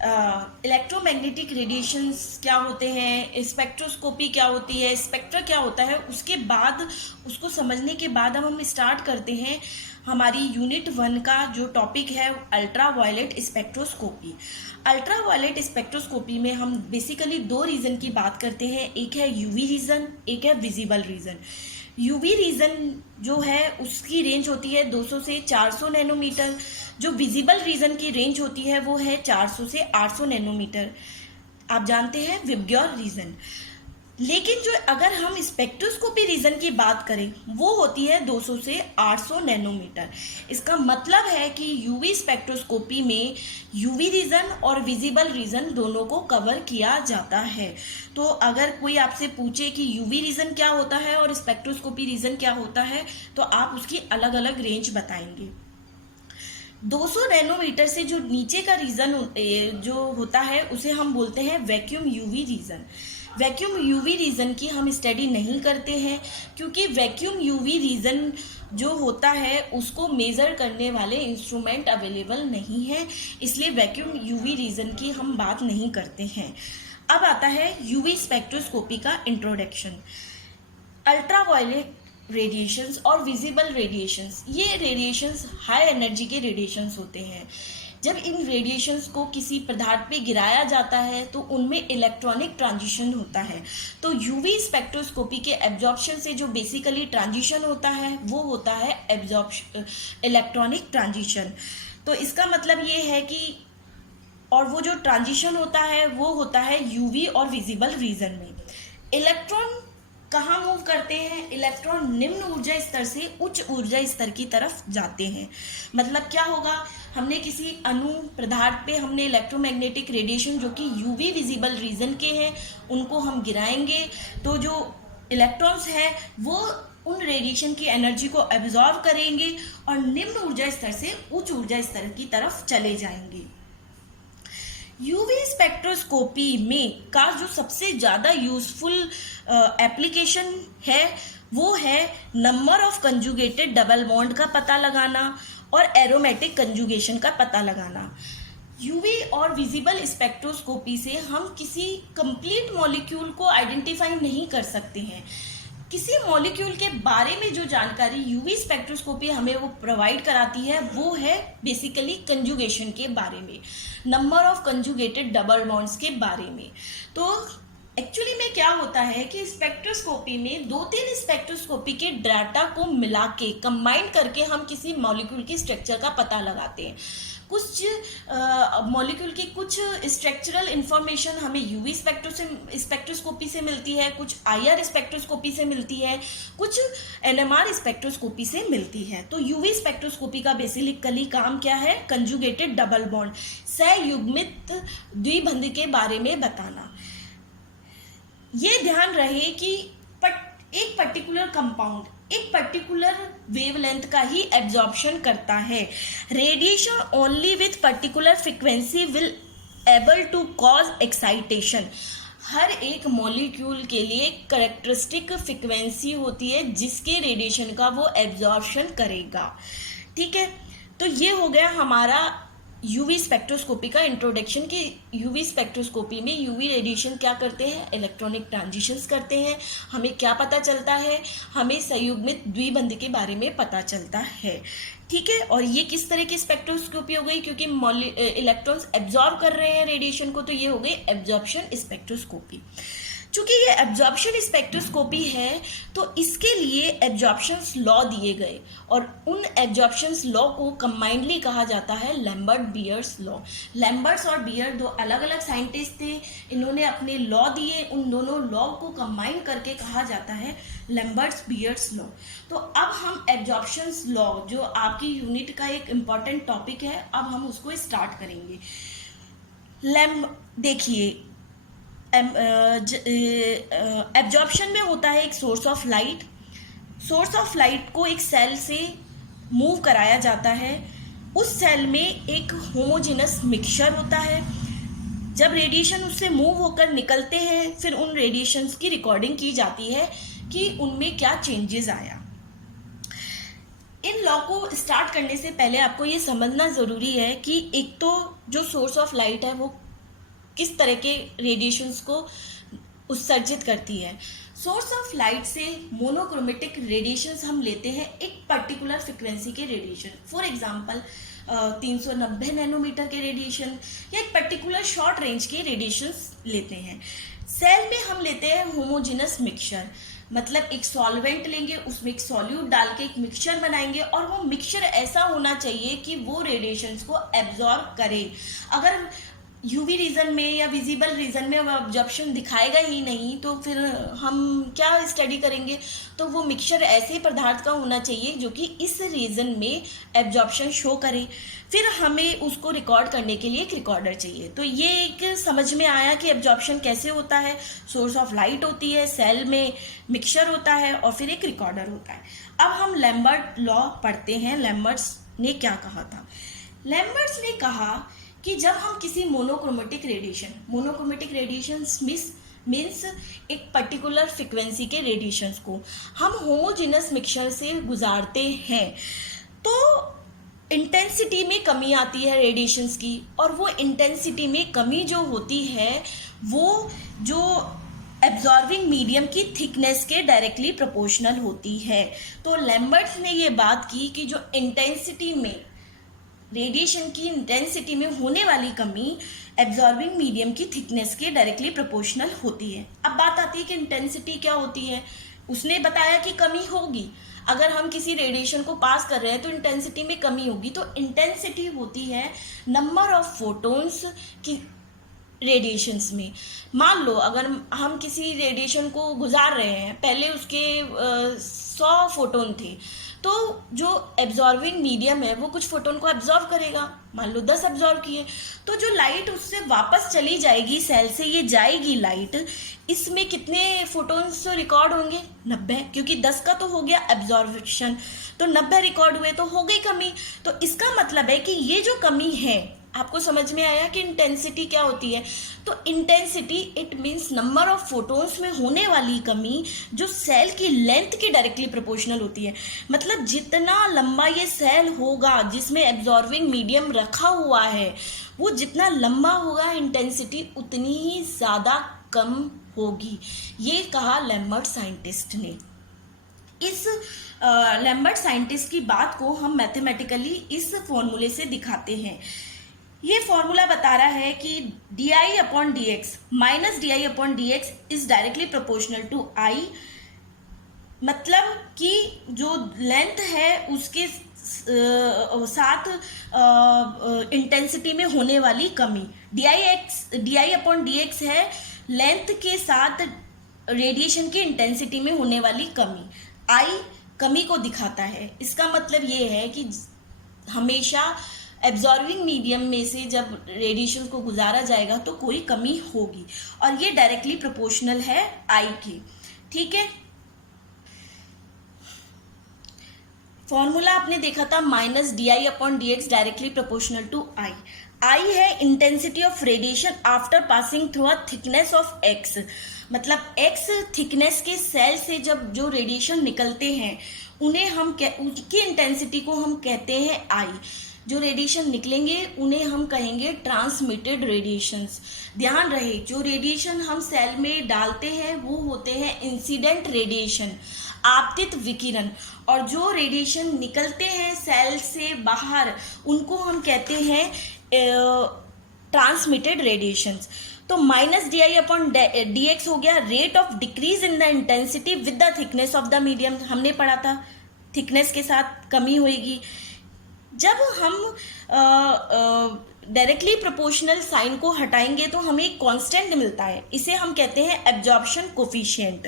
Electromagnetic radiations क्या होते हैं, स्पेक्ट्रोस्कोपी क्या होती है, स्पेक्ट्रा क्या होता है, उसके बाद उसको समझने के बाद अब हम स्टार्ट करते हैं हमारी यूनिट 1 का जो टॉपिक है ultra violet spectroscopy. Ultra violet spectroscopy में हम बेसिकली दो रीजन की बात करते हैं, एक है यूवी रीजन, एक है विजिबल रीजन। यूवी रीजन जो है उसकी रेंज होती है 200 से 400 नैनोमीटर, जो विजिबल रीजन की रेंज होती है वो है 400 से 800 नैनोमीटर। आप जानते हैं विबग्योर रीजन। लेकिन जो अगर हम स्पेक्ट्रोस्कोपी रीजन की बात करें वो होती है 200 से 800 नैनोमीटर। इसका मतलब है कि यूवी स्पेक्ट्रोस्कोपी में यूवी रीजन और विजिबल रीजन दोनों को कवर किया जाता है। तो अगर कोई आपसे पूछे कि यूवी रीजन क्या होता है और स्पेक्ट्रोस्कोपी रीजन क्या होता है तो आप उसकी अलग अलग रेंज बताएंगे। 200 नैनोमीटर से जो नीचे का रीजन जो होता है उसे हम बोलते हैं vacuum UV region. Vacuum UV region की हम स्टडी नहीं करते हैं क्योंकि वैक्यूम यूवी रीजन जो होता है उसको मेज़र करने वाले इंस्ट्रूमेंट अवेलेबल नहीं है, इसलिए वैक्यूम यूवी रीजन की हम बात नहीं करते हैं। अब आता है यूवी स्पेक्ट्रोस्कोपी का इंट्रोडक्शन। अल्ट्रा वायलेट रेडिएशंस और विजिबल रेडिएशंस, ये रेडिएशंस हाई एनर्जी के रेडिएशंस होते हैं। जब इन रेडिएशंस को किसी पदार्थ पे गिराया जाता है तो उनमें इलेक्ट्रॉनिक ट्रांजिशन होता है। तो यूवी स्पेक्ट्रोस्कोपी के एब्जॉर्प्शन से जो बेसिकली ट्रांजिशन होता है वो होता है इलेक्ट्रॉनिक ट्रांजिशन। तो इसका मतलब ये है कि और वो जो ट्रांजिशन होता है वो होता है यूवी और विजिबल रीजन में। इलेक्ट्रॉन कहाँ मूव करते हैं? इलेक्ट्रॉन निम्न ऊर्जा स्तर से उच्च ऊर्जा स्तर की तरफ जाते हैं। मतलब क्या होगा, हमने किसी अणु पदार्थ पे हमने इलेक्ट्रोमैग्नेटिक रेडिएशन जो कि यूवी विजिबल रीजन के हैं उनको हम गिराएंगे तो जो इलेक्ट्रॉन्स है वो उन रेडिएशन की एनर्जी को एब्जॉर्ब करेंगे और निम्न ऊर्जा स्तर से उच्च ऊर्जा स्तर की तरफ चले जाएंगे। यूवी स्पेक्ट्रोस्कोपी में का जो सबसे ज़्यादा यूजफुल एप्लीकेशन है वो है number of conjugated double bond का पता लगाना और एरोमेटिक कंजुगेशन का पता लगाना। यूवी और विजिबल स्पेक्ट्रोस्कोपी से हम किसी कंप्लीट मॉलिक्यूल को आइडेंटिफाई नहीं कर सकते हैं। किसी मॉलिक्यूल के बारे में जो जानकारी यूवी स्पेक्ट्रोस्कोपी हमें वो प्रोवाइड कराती है वो है बेसिकली कंजुगेशन के बारे में, number of conjugated double bonds के बारे में। तो एक्चुअली में क्या होता है कि स्पेक्ट्रोस्कोपी में 2-3 स्पेक्ट्रोस्कोपी के डाटा को मिला के कंबाइन करके हम किसी मॉलिक्यूल की स्ट्रक्चर का पता लगाते हैं। कुछ मॉलिक्यूल की कुछ स्ट्रक्चरल इंफॉर्मेशन हमें यूवी स्पेक्ट्रोस्कोपी से मिलती है, कुछ आईआर स्पेक्ट्रोस्कोपी से मिलती है, कुछ एनएमआर स्पेक्ट्रोस्कोपी से मिलती है। तो यूवी स्पेक्ट्रोस्कोपी का बेसिकली काम क्या है? कंजुगेटेड डबल बॉन्ड, सहयुग्मित द्विबंध के बारे में बताना। ये ध्यान रहे कि एक पर्टिकुलर कंपाउंड एक पर्टिकुलर वेवलेंथ का ही एब्जॉर्प्शन करता है। Radiation only with particular frequency will able to cause excitation. हर एक मॉलिक्यूल के लिए करेक्टरिस्टिक फ्रीक्वेंसी होती है जिसके रेडिएशन का वो एब्जॉर्प्शन करेगा। ठीक है, तो ये हो गया हमारा यूवी स्पेक्ट्रोस्कोपी का इंट्रोडक्शन कि यूवी स्पेक्ट्रोस्कोपी में यूवी रेडिएशन क्या करते हैं? इलेक्ट्रॉनिक ट्रांजिशंस करते हैं। हमें क्या पता चलता है? हमें संयुग्मित द्विबंध के बारे में पता चलता है। ठीक है, और ये किस तरह की स्पेक्ट्रोस्कोपी हो गई? क्योंकि इलेक्ट्रॉन्स एब्जॉर्ब कर रहे हैं रेडिएशन को, तो ये हो गई एब्जॉर्प्शन स्पेक्ट्रोस्कोपी। चूंकि ये एब्जॉर्प्शन स्पेक्ट्रोस्कोपी है तो इसके लिए एब्जॉर्प्शंस लॉ दिए गए और उन एब्जॉर्प्शंस लॉ को कंबाइंडली कहा जाता है लैम्बर्ट बियर्स लॉ। लैम्बर्ट्स और बियर दो अलग अलग साइंटिस्ट थे, इन्होंने अपने लॉ दिए, उन दोनों लॉ को कंबाइन करके कहा जाता है लैम्बर्ट्स बियर्स लॉ। तो अब हम एब्जॉर्प्शंस लॉ जो आपकी यूनिट का एक इम्पॉर्टेंट टॉपिक है, अब हम उसको स्टार्ट करेंगे। देखिए, एब्जॉर्प्शन में होता है एक source of light. Source of light को एक सेल से मूव कराया जाता है। उस सेल में एक होमोजेनस मिक्सचर होता है। जब रेडिएशन उससे मूव होकर निकलते हैं फिर उन रेडिएशंस की रिकॉर्डिंग की जाती है कि उनमें क्या चेंजेस आया। इन लॉ को स्टार्ट करने से पहले आपको ये समझना ज़रूरी है कि एक तो जो सोर्स ऑफ लाइट है वो किस तरह के रेडिएशंस को उत्सर्जित करती है। सोर्स ऑफ लाइट से मोनोक्रोमेटिक रेडिएशंस हम लेते हैं एक पर्टिकुलर फ्रिक्वेंसी के रेडिएशन, फॉर एग्जांपल 390 नैनोमीटर के रेडिएशन या एक पर्टिकुलर शॉर्ट रेंज के रेडिएशंस लेते हैं। सेल में हम लेते हैं होमोजेनस मिक्सचर, मतलब एक सॉल्वेंट लेंगे, उसमें एक सॉल्यूट डाल के एक मिक्सचर बनाएंगे और वो मिक्सचर ऐसा होना चाहिए कि वो रेडिएशंस को एब्जॉर्ब करे। अगर यूवी रीजन में या विजिबल रीजन में वो एब्जॉर्प्शन दिखाएगा ही नहीं तो फिर हम क्या स्टडी करेंगे। तो वो मिक्सचर ऐसे पदार्थ का होना चाहिए जो कि इस रीजन में एब्जॉर्प्शन शो करे। फिर हमें उसको रिकॉर्ड करने के लिए एक रिकॉर्डर चाहिए। तो ये एक समझ में आया कि एब्जॉर्प्शन कैसे होता है। सोर्स ऑफ लाइट होती है, सेल में मिक्सचर होता है और फिर एक रिकॉर्डर होता है। अब हम लैम्बर्ट लॉ पढ़ते हैं। लैम्बर्ट्स ने क्या कहा था? लैम्बर्ट्स ने कहा कि जब हम किसी मोनोक्रोमेटिक रेडिएशन मीन्स एक पर्टिकुलर फ्रिक्वेंसी के रेडिएशंस को हम होमोजेनस मिक्सचर से गुजारते हैं तो इंटेंसिटी में कमी आती है रेडिएशंस की, और वो इंटेंसिटी में कमी जो होती है वो जो एब्जॉर्बिंग मीडियम की थिकनेस के डायरेक्टली प्रोपोर्शनल होती है। तो लैम्बर्ट्स ने ये बात की कि जो इंटेंसिटी में रेडिएशन की इंटेंसिटी में होने वाली कमी एब्जॉर्बिंग मीडियम की थिकनेस के डायरेक्टली प्रोपोर्शनल होती है। अब बात आती है कि इंटेंसिटी क्या होती है। उसने बताया कि कमी होगी, अगर हम किसी रेडिएशन को पास कर रहे हैं तो इंटेंसिटी में कमी होगी। तो इंटेंसिटी होती है नंबर ऑफ फोटोन्स की रेडिएशंस में। मान लो अगर हम किसी रेडिएशन को गुजार रहे हैं, पहले उसके 100 फोटोन थे, तो जो एब्जॉर्बिंग मीडियम है वो कुछ फोटोन को एब्जॉर्ब करेगा, मान लो 10 एब्जॉर्ब किए, तो जो लाइट उससे वापस चली जाएगी, सेल से ये जाएगी लाइट, इसमें कितने फोटोन्स रिकॉर्ड होंगे? 90, क्योंकि 10 का तो हो गया एब्जॉर्प्शन, तो 90 रिकॉर्ड हुए तो हो गई कमी। तो इसका मतलब है कि ये जो कमी है, आपको समझ में आया कि इंटेंसिटी क्या होती है? तो intensity it means number of photons में होने वाली कमी जो सेल की लेंथ के डायरेक्टली प्रोपोर्शनल होती है। मतलब जितना लंबा ये सेल होगा जिसमें एब्जॉर्बिंग मीडियम रखा हुआ है, वो जितना लंबा होगा इंटेंसिटी उतनी ही ज़्यादा कम होगी। ये कहा लैम्बर्ट साइंटिस्ट ने। इस लैम्बर्ट साइंटिस्ट की बात को हम मैथमेटिकली इस फॉर्मूले से दिखाते हैं। ये फॉर्मूला बता रहा है कि di/dx minus di/dx is directly proportional to i, मतलब कि जो लेंथ है उसके साथ इंटेंसिटी में होने वाली कमी। di/dx है लेंथ के साथ रेडिएशन की इंटेंसिटी में होने वाली कमी। i कमी को दिखाता है। इसका मतलब ये है कि हमेशा एब्जॉर्बिंग मीडियम में से जब रेडिएशन को गुजारा जाएगा तो कोई कमी होगी, और ये डायरेक्टली प्रोपोर्शनल है I की। ठीक है, फॉर्मूला आपने देखा था minus di/dx directly proportional to I। I है intensity of radiation after passing through a thickness of x, मतलब x थिकनेस के सेल से जब जो रेडिएशन निकलते हैं उन्हें हम उनकी इंटेंसिटी को हम कहते हैं I। जो रेडिएशन निकलेंगे उन्हें हम कहेंगे ट्रांसमिटेड रेडिएशंस। ध्यान रहे, जो रेडिएशन हम सेल में डालते हैं वो होते हैं इंसिडेंट रेडिएशन, आपतित विकिरण, और जो रेडिएशन निकलते हैं सेल से बाहर उनको हम कहते हैं ट्रांसमिटेड रेडिएशंस। तो माइनस di/dx हो गया rate of decrease in the intensity with the thickness of the medium. हमने पढ़ा था थिकनेस के साथ कमी होगी। जब हम डायरेक्टली प्रोपोर्शनल साइन को हटाएंगे तो हमें एक कांस्टेंट मिलता है, इसे हम कहते हैं एब्जॉर्प्शन कोफिशिएंट।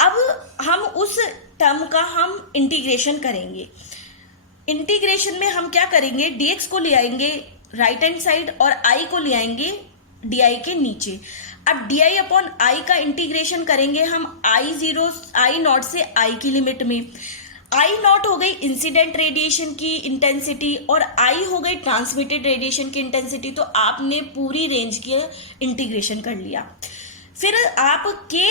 अब हम उस टर्म का हम इंटीग्रेशन करेंगे। इंटीग्रेशन में हम क्या करेंगे, dx को ले आएंगे राइट हैंड साइड और i को ले आएंगे di के नीचे। अब di/i का इंटीग्रेशन करेंगे हम I0 से i की लिमिट में। I0 हो गई इंसिडेंट रेडिएशन की इंटेंसिटी और I हो गई ट्रांसमिटेड रेडिएशन की इंटेंसिटी। तो आपने पूरी रेंज की इंटीग्रेशन कर लिया। फिर आप के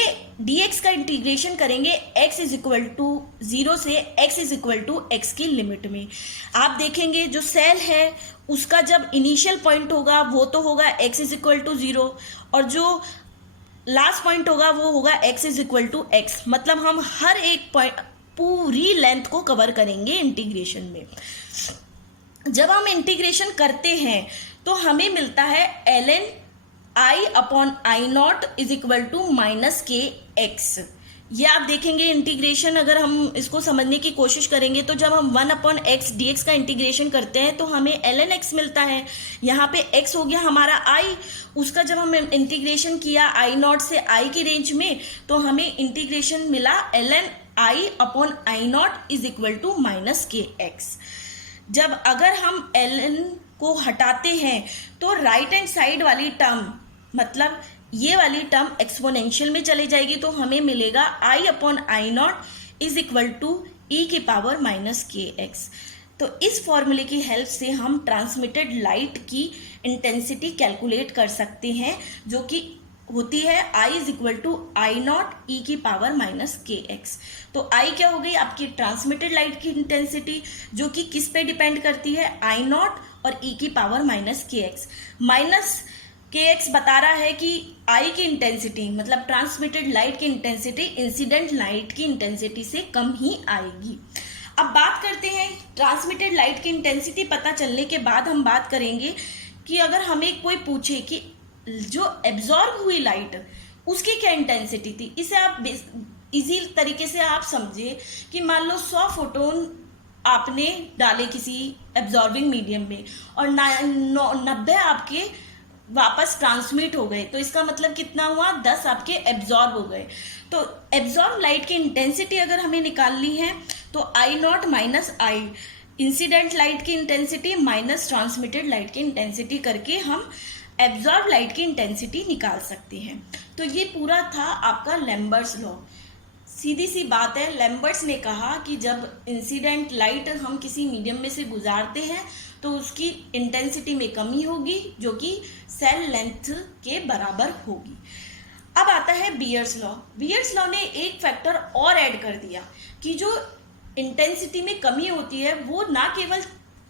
dx का इंटीग्रेशन करेंगे x इज इक्वल टू 0 से x is equal to x की लिमिट में। आप देखेंगे जो सेल है उसका जब इनिशियल पॉइंट होगा वो तो होगा x इज इक्वल टू 0, और जो लास्ट पॉइंट होगा वो होगा x is equal to x। मतलब हम हर एक पॉइंट, पूरी लेंथ को कवर करेंगे इंटीग्रेशन में। जब हम इंटीग्रेशन करते हैं तो हमें मिलता है ln I upon I not is equal to minus k x. ये आप देखेंगे इंटीग्रेशन, अगर हम इसको समझने की कोशिश करेंगे तो जब हम 1 अपॉन एक्स डी एक्स का इंटीग्रेशन करते हैं तो हमें ln x मिलता है। यहाँ पे x हो गया हमारा i, उसका जब हम इंटीग्रेशन किया आई नॉट से i की रेंज में तो हमें इंटीग्रेशन मिला ln I upon I not is equal to minus k x. जब अगर हम ln को हटाते हैं तो राइट हैंड साइड वाली टर्म, मतलब ये वाली टर्म एक्सपोनेंशियल में चले जाएगी, तो हमें मिलेगा i upon I not is equal to e की पावर माइनस के एक्स। तो इस फॉर्मूले की हेल्प से हम ट्रांसमिटेड लाइट की इंटेंसिटी कैलकुलेट कर सकते हैं, जो कि होती है i is equal to I naught e की पावर माइनस के एक्स। तो i क्या हो गई? आपकी ट्रांसमिटेड लाइट की इंटेंसिटी, जो कि किस पे डिपेंड करती है? आई नॉट और ई की power minus k x. Minus k x बता रहा है कि आई की इंटेंसिटी, मतलब ट्रांसमिटेड लाइट की इंटेंसिटी इंसिडेंट लाइट की इंटेंसिटी से कम ही आएगी। अब बात करते हैं ट्रांसमिटेड लाइट की इंटेंसिटी पता चलने के बाद हम बात करेंगे कि अगर हमें कोई पूछे कि जो एब्जॉर्ब हुई लाइट उसकी क्या इंटेंसिटी थी, इसे आप इजी तरीके से आप समझिए कि मान लो 100 फोटोन आपने डाले किसी एब्जॉर्बिंग मीडियम में और 90 आपके वापस ट्रांसमिट हो गए, तो इसका मतलब कितना हुआ? 10 आपके एब्जॉर्ब हो गए। तो एब्जॉर्ब लाइट की इंटेंसिटी अगर हमें निकालनी है तो I naught minus I, incident light की इंटेंसिटी माइनस ट्रांसमिटेड लाइट की इंटेंसिटी करके हम एब्जॉर्ब लाइट की इंटेंसिटी निकाल सकते हैं। तो ये पूरा था आपका लैम्बर्ट्स लॉ। सीधी सी बात है, लैम्बर्ट्स ने कहा कि जब इंसिडेंट लाइट हम किसी मीडियम में से गुजारते हैं तो उसकी इंटेंसिटी में कमी होगी, जो कि सेल लेंथ के बराबर होगी। अब आता है बियर्स लॉ। बियर्स लॉ ने एक फैक्टर और ऐड कर दिया कि जो इंटेंसिटी में कमी होती है वो ना केवल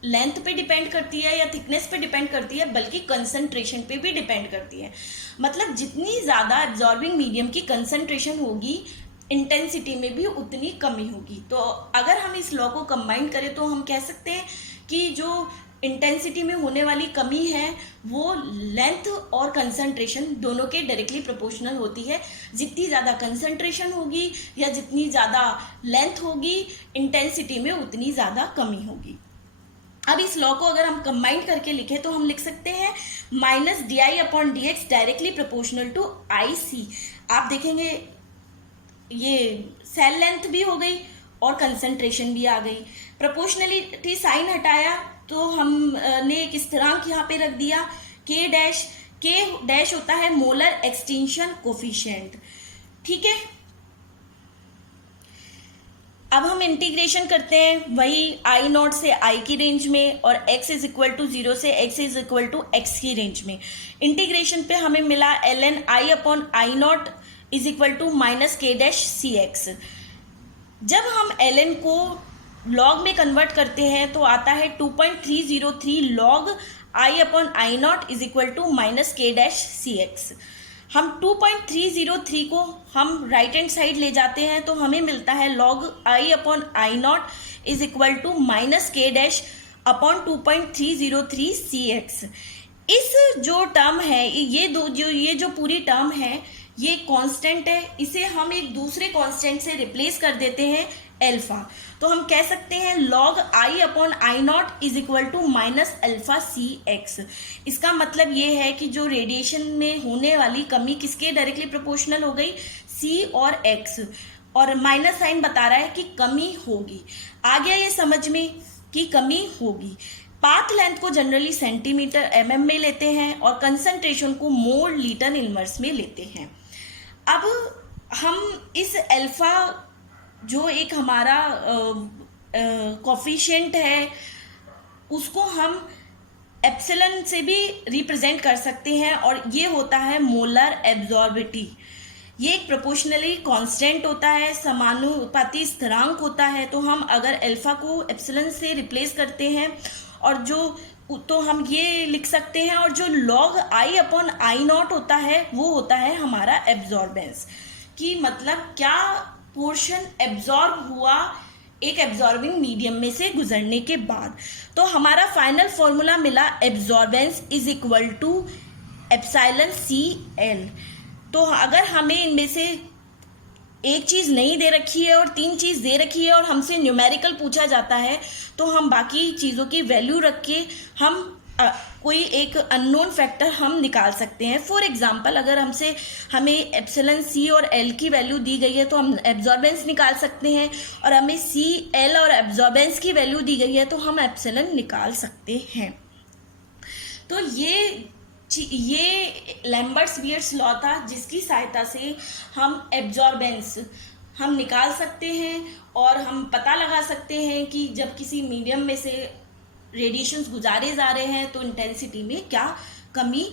लेंथ पे डिपेंड करती है या थिकनेस पे डिपेंड करती है, बल्कि कंसंट्रेशन पे भी डिपेंड करती है। मतलब जितनी ज़्यादा एब्जॉर्बिंग मीडियम की कंसंट्रेशन होगी, इंटेंसिटी में भी उतनी कमी होगी। तो अगर हम इस लॉ को कंबाइन करें तो हम कह सकते हैं कि जो इंटेंसिटी में होने वाली कमी है वो लेंथ और कंसंट्रेशन दोनों के डायरेक्टली प्रोपोर्शनल होती है। जितनी ज़्यादा कंसंट्रेशन होगी या जितनी ज़्यादा लेंथ होगी, इंटेंसिटी में उतनी ज़्यादा कमी होगी। अब इस लॉ को अगर हम कंबाइन करके लिखें तो हम लिख सकते हैं minus d I upon d x directly proportional to I c. आप देखेंगे ये सेल लेंथ भी हो गई और कंसंट्रेशन भी आ गई। प्रोपोर्शनलिटी साइन हटाया तो हमने एक स्थिरांक यहाँ पे रख दिया के डैश। के डैश होता है मोलर एक्सटिंक्शन कोफिशिएंट, ठीक है। अब हम इंटीग्रेशन करते हैं वही आई नॉट से आई की रेंज में और x इज इक्वल टू 0 से x is equal to x की रेंज में। इंटीग्रेशन पे हमें मिला ln i upon I not is equal to minus k dash c x. जब हम ln को लॉग में कन्वर्ट करते हैं तो आता है 2.303 log i upon I not is equal to minus k dash c x. हम 2.303 को हम राइट हैंड साइड ले जाते हैं तो हमें मिलता है log i upon I not is equal to minus k dash upon 2.303 c x. इस जो टर्म है ये जो पूरी टर्म है ये कांस्टेंट है, इसे हम एक दूसरे कांस्टेंट से रिप्लेस कर देते हैं अल्फा। तो हम कह सकते हैं log i upon I not is equal to minus alpha c x. इसका मतलब ये है कि जो रेडिएशन में होने वाली कमी किसके डायरेक्टली प्रोपोर्शनल हो गई? c और x, और माइनस साइन बता रहा है कि कमी होगी। आ गया ये समझ में कि कमी होगी। पाथ लेंथ को जनरली सेंटीमीटर mm में लेते हैं और कंसंट्रेशन को मोल लीटर इनवर्स में लेते हैं। अब हम इस अल्फा जो एक हमारा कोफिशिएंट है उसको हम एप्सिलॉन से भी रिप्रेजेंट कर सकते हैं और ये होता है मोलर एब्जॉर्बिटी। ये एक प्रोपोर्शनली कांस्टेंट होता है, समानुपाती स्थिरांक होता है। तो हम अगर अल्फा को एप्सिलॉन से रिप्लेस करते हैं और जो तो हम ये लिख सकते हैं। और जो log I upon I not होता है वो होता है हमारा एब्जॉर्बेंस, कि मतलब क्या पोर्शन एब्जॉर्ब हुआ एक एब्जॉर्बिंग मीडियम में से गुजरने के बाद। तो हमारा फाइनल फॉर्मूला मिला absorbance is equal to epsilon CL। तो अगर हमें इनमें से एक चीज़ नहीं दे रखी है और 3 चीज़ दे रखी है और हमसे न्यूमेरिकल पूछा जाता है, तो हम बाकी चीज़ों की वैल्यू रख के हम कोई एक अननोन फैक्टर हम निकाल सकते हैं। फॉर एग्जांपल अगर हमें एप्सिलॉन C और L की वैल्यू दी गई है तो हम एब्जॉर्बेंस निकाल सकते हैं, और हमें C, L और एब्जॉर्बेंस की वैल्यू दी गई है तो हम एप्सिलॉन निकाल सकते हैं। तो ये लैम्बर्ट्स बियर्स लॉ था जिसकी सहायता से हम एब्जॉर्बेंस हम निकाल सकते हैं और हम पता लगा सकते हैं कि जब किसी मीडियम में से रेडिएशंस गुजारे जा रहे हैं तो इंटेंसिटी में क्या कमी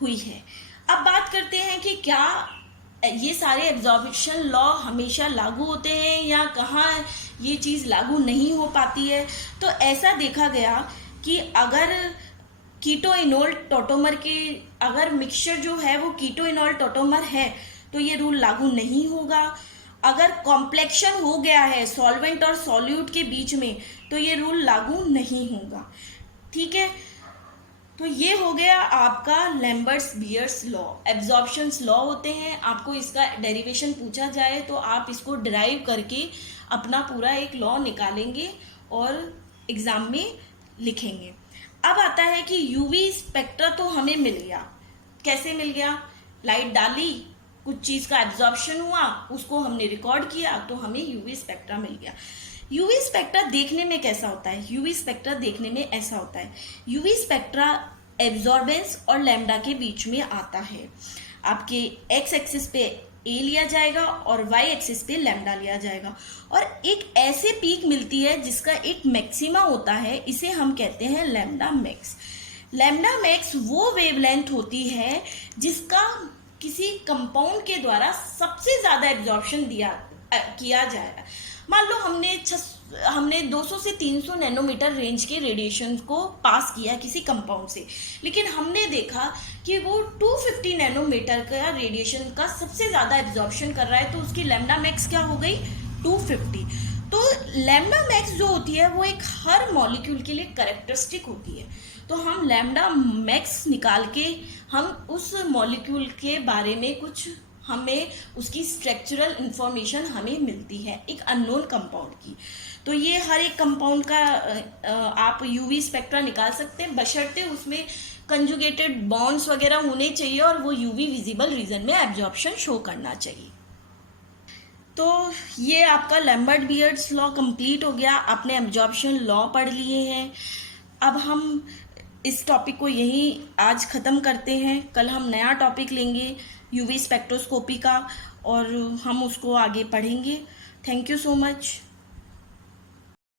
हुई है। अब बात करते हैं कि क्या ये सारे एब्जॉर्प्शन लॉ हमेशा लागू होते हैं या कहाँ ये चीज़ लागू नहीं हो पाती है। तो ऐसा देखा गया कि अगर कीटोइनोल टॉटोमर के अगर मिक्सचर जो है वो कीटोइनोल टॉटोमर है तो ये रूल लागू नहीं होगा। अगर कॉम्प्लेक्शन हो गया है सॉल्वेंट और सॉल्यूट के बीच में तो ये रूल लागू नहीं होगा। ठीक है, तो ये हो गया आपका लैम्बर्ट्स बियर्स लॉ। एब्जॉर्प्शंस लॉ होते हैं, आपको इसका डेरिवेशन पूछा जाए तो आप इसको डिराइव करके अपना पूरा एक लॉ निकालेंगे और एग्जाम में लिखेंगे। अब आता है कि यूवी स्पेक्ट्रा तो हमें मिल गया। कैसे मिल गया? लाइट डाली, कुछ चीज़ का एब्जॉर्प्शन हुआ, उसको हमने रिकॉर्ड किया तो हमें यूवी स्पेक्ट्रा मिल गया। यूवी स्पेक्ट्रा देखने में कैसा होता है? यूवी स्पेक्ट्रा देखने में ऐसा होता है। यूवी स्पेक्ट्रा एब्जॉर्बेंस और लैम्डा के बीच में आता है। आपके एक्स एक्सिस पे ए लिया जाएगा और वाई एक्सिस पे लैम्डा लिया जाएगा, और एक ऐसे पीक मिलती है जिसका एक मैक्सिमा होता है, इसे हम कहते हैं लैम्डा मैक्स। लैम्डा मैक्स वो वेवलेंथ होती है जिसका किसी कंपाउंड के द्वारा सबसे ज़्यादा एब्जॉर्प्शन किया जाएगा। मान लो हमने 200 से 300 नैनोमीटर रेंज के रेडिएशन को पास किया किसी कंपाउंड से, लेकिन हमने देखा कि वो 250 नैनोमीटर का रेडिएशन का सबसे ज़्यादा एब्जॉर्प्शन कर रहा है, तो उसकी लैम्डा मैक्स क्या हो गई? 250। तो लैम्डा मैक्स जो होती है वो एक हर मॉलिक्यूल के लिए कैरेक्टरिस्टिक होती है। तो हम लैम्डा मैक्स निकाल के हम उस मॉलिक्यूल के बारे में कुछ हमें उसकी स्ट्रक्चरल इंफॉर्मेशन हमें मिलती है एक अननोन कंपाउंड की। तो ये हर एक कंपाउंड का आप यूवी स्पेक्ट्रा निकाल सकते हैं, बशर्ते उसमें कंजुगेटेड बॉन्ड्स वगैरह होने चाहिए और वो यूवी विजिबल रीजन में एब्जॉर्प्शन शो करना चाहिए। तो ये आपका लैम्बर्ट बियर्स लॉ कंप्लीट हो गया। आपने एब्जॉर्प्शन लॉ पढ़ लिए हैं। अब हम इस टॉपिक को यहीं आज ख़त्म करते हैं। कल हम नया टॉपिक लेंगे यूवी स्पेक्ट्रोस्कोपी का और हम उसको आगे पढ़ेंगे। Thank you so much.